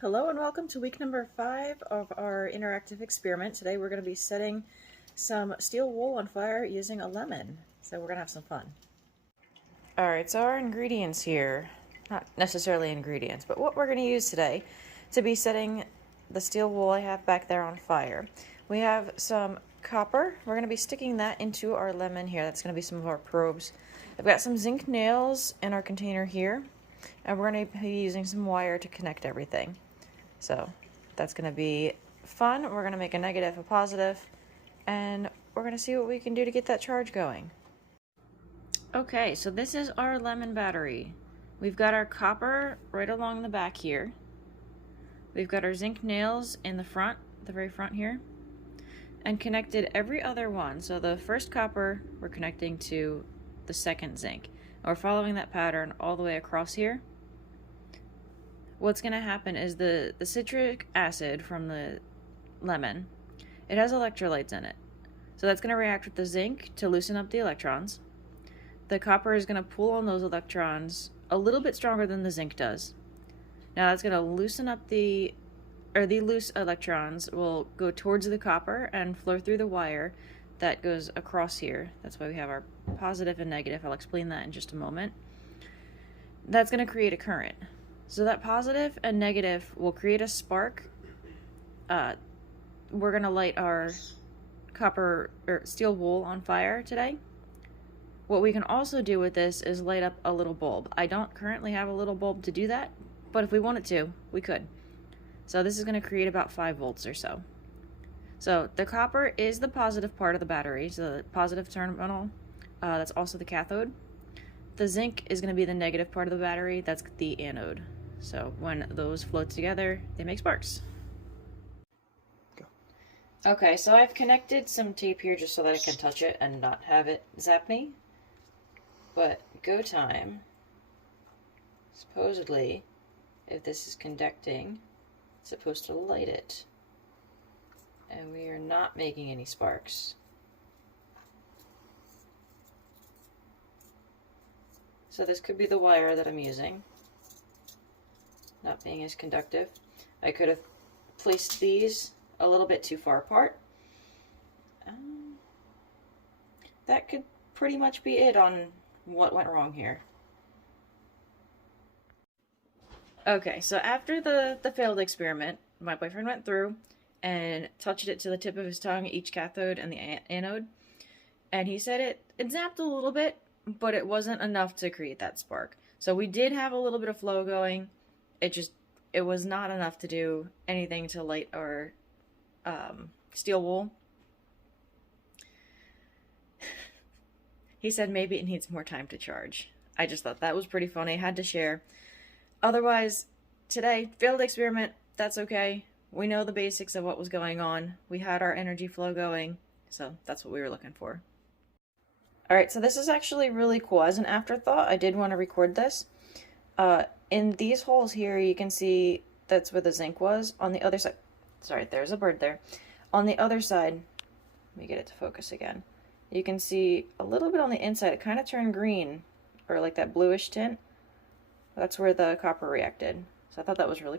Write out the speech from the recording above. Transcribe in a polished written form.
Hello and welcome to week number 5 of our interactive experiment. Today we're going to be setting some steel wool on fire using a lemon. So we're going to have some fun. Alright, so our ingredients here, not necessarily ingredients, but what we're going to use today to be setting the steel wool I have back there on fire. We have some copper. We're going to be sticking that into our lemon here. That's going to be some of our probes. I've got some zinc nails in our container here, and we're going to be using some wire to connect everything. So that's going to be fun. We're going to make a negative, a positive, and we're going to see what we can do to get that charge going. Okay, so this is our lemon battery. We've got our copper right along the back here. We've got our zinc nails in the front, the very front here, and connected every other one. So the first copper, we're connecting to the second zinc. And we're following that pattern all the way across here. What's going to happen is the citric acid from the lemon, it has electrolytes in it. So that's going to react with the zinc to loosen up the electrons. The copper is going to pull on those electrons a little bit stronger than the zinc does. Now that's going to loosen up the loose electrons will go towards the copper and flow through the wire that goes across here. That's why we have our positive and negative. I'll explain that in just a moment. That's going to create a current. So that positive and negative will create a spark. We're going to light our copper or steel wool on fire today. What we can also do with this is light up a little bulb. I don't currently have a little bulb to do that, but if we wanted to, we could. So this is going to create about 5 volts or so. So the copper is the positive part of the battery, so the positive terminal, that's also the cathode. The zinc is going to be the negative part of the battery, that's the anode. So when those float together, they make sparks. Go. Okay, so I've connected some tape here just so that I can touch it and not have it zap me. But go time, supposedly, if this is conducting, it's supposed to light it. And we are not making any sparks. So this could be the wire that I'm using, not being as conductive. I could have placed these a little bit too far apart. That could pretty much be it on what went wrong here. Okay, so after the failed experiment, my boyfriend went through and touched it to the tip of his tongue, each cathode and the anode, and he said it zapped a little bit, but it wasn't enough to create that spark. So we did have a little bit of flow going. It was not enough to do anything to light our steel wool. He said maybe it needs more time to charge. I just thought that was pretty funny. I had to share. Otherwise, today, failed experiment, that's okay. We know the basics of what was going on. We had our energy flow going, so that's what we were looking for. Alright, so this is actually really cool. As an afterthought, I did want to record this. In these holes here, you can see that's where the zinc was. On the other side, sorry, there's a bird there. On the other side, let me get it to focus again. You can see a little bit on the inside, it kind of turned green, or like that bluish tint. That's where the copper reacted. So I thought that was really cool.